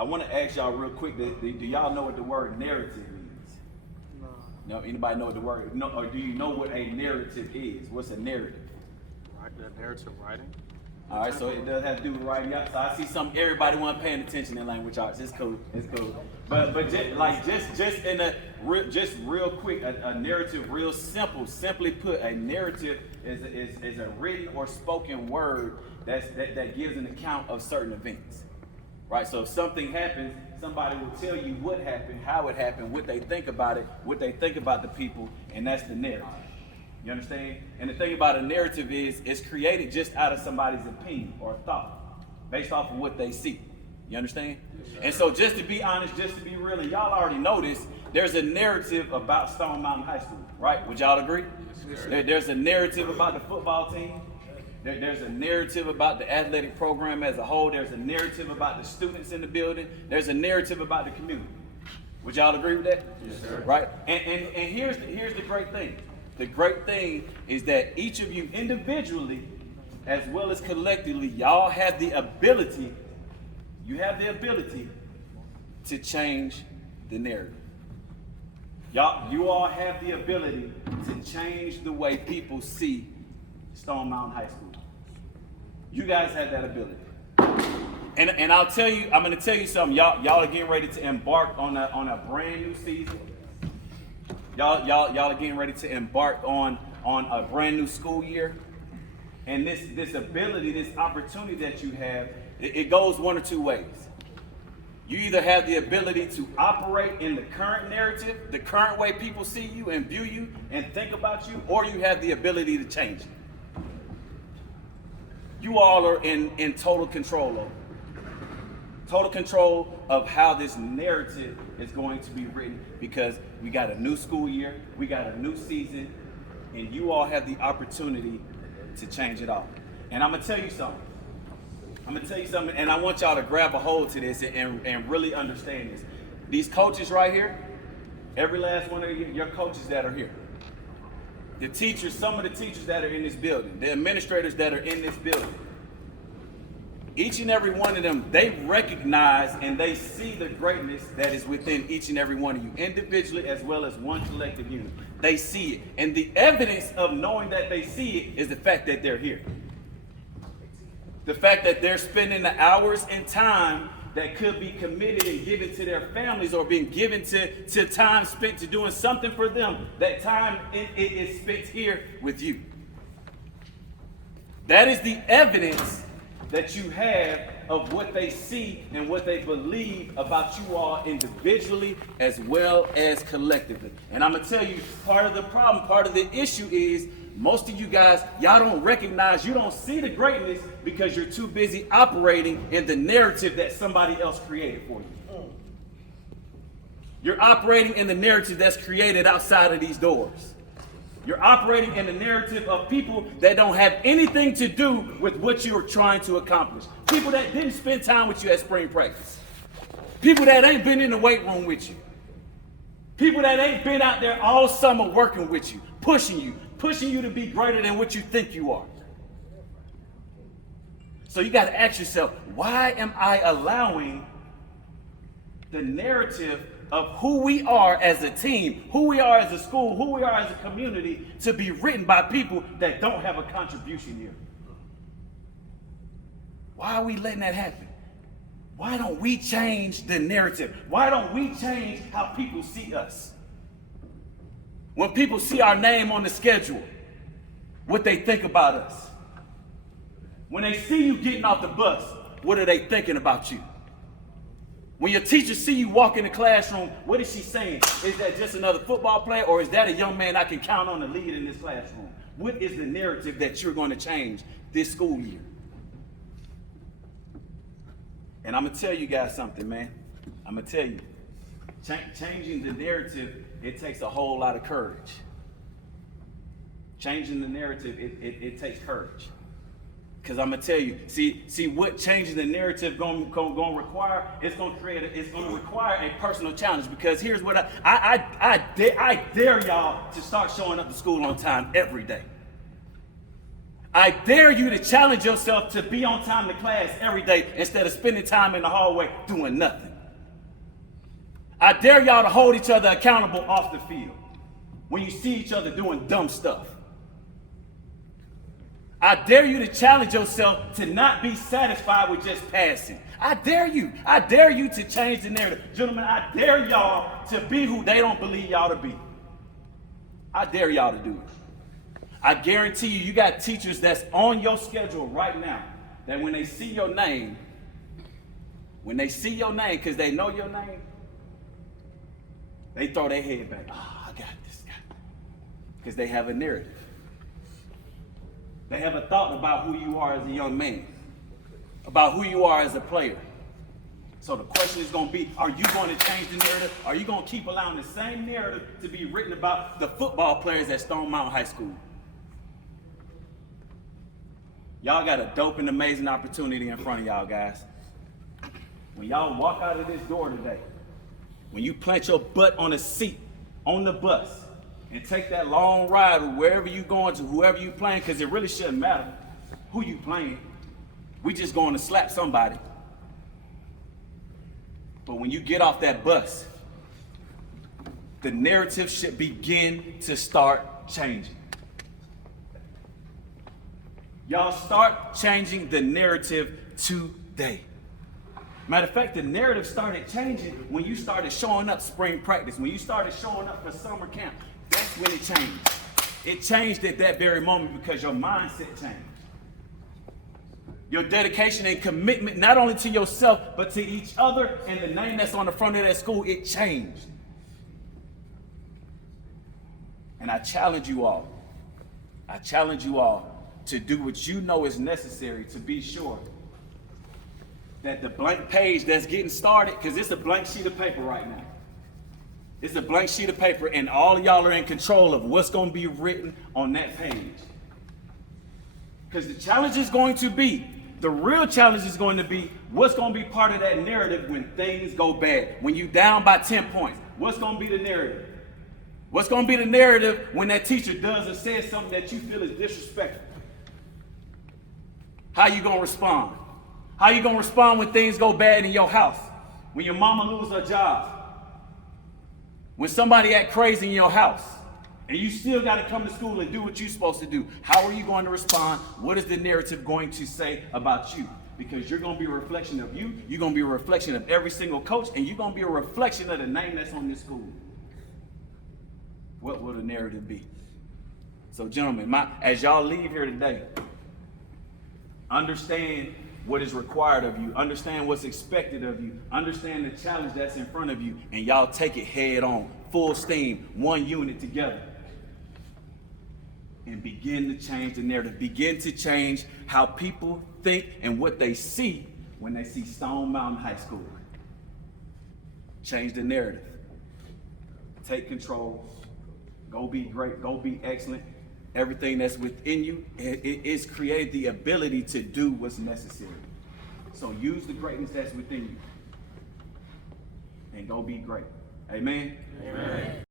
I want to ask y'all real quick, do y'all know what the word narrative means? No. Anybody know what the word, no, or do you know what a narrative is? What's a narrative? Narrative writing. All right, so it does have to do with writing. So I see everybody wasn't paying attention in language arts. It's cool. But just real quick, a narrative, real simple. Simply put, a narrative is a written or spoken word that gives an account of certain events. Right? So if something happens, somebody will tell you what happened, how it happened, what they think about it, what they think about the people, and that's the narrative. You understand? And the thing about a narrative is it's created just out of somebody's opinion or thought, based off of what they see. You understand? Yes, and so just to be honest, just to be real, and y'all already know this, there's a narrative about Stone Mountain High School, right? Would y'all agree? Yes, there's a narrative about the football team. There's a narrative about the athletic program as a whole. There's a narrative about the students in the building. There's a narrative about the community. Would y'all agree with that? Yes, sir. Right? And here's the great thing. The great thing is that each of you individually, as well as collectively, y'all have the ability, to change the narrative. You all have the ability to change the way people see Stone Mountain High School. You guys have that ability. And I'm going to tell you something. Y'all are getting ready to embark on a brand new season. Y'all are getting ready to embark on a brand new school year. And this ability, this opportunity that you have, it goes one or two ways. You either have the ability to operate in the current narrative, the current way people see you and view you and think about you, or you have the ability to change it. You all are in total control of it. Total control of how this narrative is going to be written, because we got a new school year, we got a new season, and you all have the opportunity to change it all. And I'm gonna tell you something. And I want y'all to grab a hold to this and really understand this. These coaches right here, every last one of your coaches that are here, the teachers, some of the teachers that are in this building, the administrators that are in this building, each and every one of them, they recognize and they see the greatness that is within each and every one of you, individually as well as one collective unit. They see it. And the evidence of knowing that they see it is the fact that they're here. The fact that they're spending the hours and time that could be committed and given to their families, or being given to time spent to doing something for them. That time it is spent here with you. That is the evidence that you have of what they see and what they believe about you all individually as well as collectively. And I'm going to tell you, part of the problem, part of the issue is most of you guys, y'all don't recognize, you don't see the greatness because you're too busy operating in the narrative that somebody else created for you. You're operating in the narrative that's created outside of these doors. You're operating in the narrative of people that don't have anything to do with what you're trying to accomplish. People that didn't spend time with you at spring practice. People that ain't been in the weight room with you. People that ain't been out there all summer working with you, pushing you to be greater than what you think you are. So you got to ask yourself, why am I allowing the narrative of who we are as a team, who we are as a school, who we are as a community to be written by people that don't have a contribution here? Why are we letting that happen? Why don't we change the narrative? Why don't we change how people see us? When people see our name on the schedule, what they think about us. When they see you getting off the bus, what are they thinking about you? When your teacher see you walk in the classroom, what is she saying? Is that just another football player, or is that a young man I can count on to lead in this classroom? What is the narrative that you're going to change this school year? And I'm going to tell you guys something, man. I'm going to tell you. Changing the narrative, it takes a whole lot of courage. Changing the narrative, it takes courage. Because I'm gonna tell you, see what changing the narrative gonna require? It's gonna require a personal challenge. Because here's what I dare y'all to start showing up to school on time every day. I dare you to challenge yourself to be on time to class every day instead of spending time in the hallway doing nothing. I dare y'all to hold each other accountable off the field when you see each other doing dumb stuff. I dare you to challenge yourself to not be satisfied with just passing. I dare you. I dare you to change the narrative. Gentlemen, I dare y'all to be who they don't believe y'all to be. I dare y'all to do it. I guarantee you, you got teachers that's on your schedule right now that when they see your name, because they know your name, they throw their head back. Oh, I got this guy. Because they have a narrative. They have a thought about who you are as a young man, about who you are as a player. So the question is going to be, are you going to change the narrative? Are you going to keep allowing the same narrative to be written about the football players at Stone Mountain High School? Y'all got a dope and amazing opportunity in front of y'all, guys. When y'all walk out of this door today, when you plant your butt on a seat on the bus and take that long ride wherever you going to, whoever you playing, because it really shouldn't matter who you playing. We just going to slap somebody. But when you get off that bus, the narrative should begin to start changing. Y'all start changing the narrative today. Matter of fact, the narrative started changing when you started showing up spring practice, when you started showing up for summer camp. That's when it changed. It changed at that very moment because your mindset changed. Your dedication and commitment, not only to yourself, but to each other and the name that's on the front of that school, it changed. And I challenge you all to do what you know is necessary to be sure that the blank page that's getting started, because it's a blank sheet of paper right now. It's a blank sheet of paper, and all of y'all are in control of what's going to be written on that page. Because the challenge is going to be, the real challenge is going to be, what's going to be part of that narrative when things go bad? When you down by 10 points, what's going to be the narrative? What's going to be the narrative when that teacher does or says something that you feel is disrespectful? How you going to respond? How you going to respond when things go bad in your house? When your mama lose her job? When somebody act crazy in your house? And you still got to come to school and do what you're supposed to do. How are you going to respond? What is the narrative going to say about you? Because you're going to be a reflection of you. You're going to be a reflection of every single coach. And you're going to be a reflection of the name that's on this school. What will the narrative be? So gentlemen, as y'all leave here today, understand what is required of you. Understand what's expected of you. Understand the challenge that's in front of you. And y'all take it head on, full steam, one unit together. And begin to change the narrative. Begin to change how people think and what they see when they see Stone Mountain High School. Change the narrative. Take control. Go be great. Go be excellent. Everything that's within you, it's created the ability to do what's necessary. So use the greatness that's within you. And go be great. Amen? Amen.